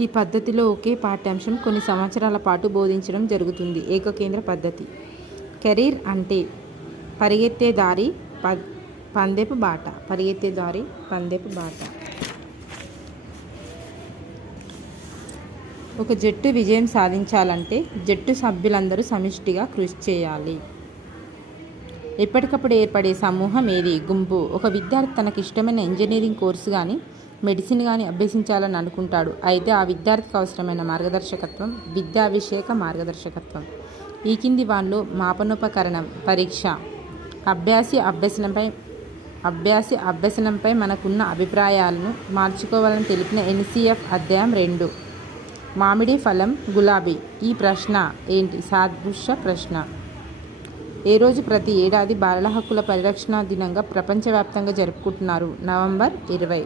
ఈ పద్ధతిలో ఒకే పాఠ్యాంశం కొన్ని సంవత్సరాల పాటు బోధించడం జరుగుతుంది. ఏకకేంద్ర పద్ధతి. కెరీర్ అంటే పరిగెత్తే దారి పందెపు బాట. పరిగెత్తే దారి పందెపు బాట. ఒక జట్టు విజయం సాధించాలంటే జట్టు సభ్యులందరూ సమిష్టిగా కృషి చేయాలి. ఎప్పటికప్పుడు ఏర్పడే సమూహం ఏది? గుంపు. ఒక విద్యార్థి తనకి ఇష్టమైన ఇంజనీరింగ్ కోర్సు కానీ మెడిసిన్ కానీ అభ్యసించాలని అనుకుంటాడు. అయితే ఆ విద్యార్థికి అవసరమైన మార్గదర్శకత్వం విద్యాభిషేక మార్గదర్శకత్వం. ఈ కింది వానిలో మాపనోపకరణం పరీక్ష. అభ్యాసి అభ్యసనంపై మనకున్న అభిప్రాయాలను మార్చుకోవాలని తెలిపిన NCF అధ్యాయం 2. మామిడి ఫలం గులాబీ. ఈ ప్రశ్న ఏంటి? సాదృశ్య ప్రశ్న. ఏ రోజు ప్రతి ఏడాది బాలల హక్కుల పరిరక్షణ దినంగా ప్రపంచవ్యాప్తంగా జరుపుకుంటున్నారు? నవంబర్ 20.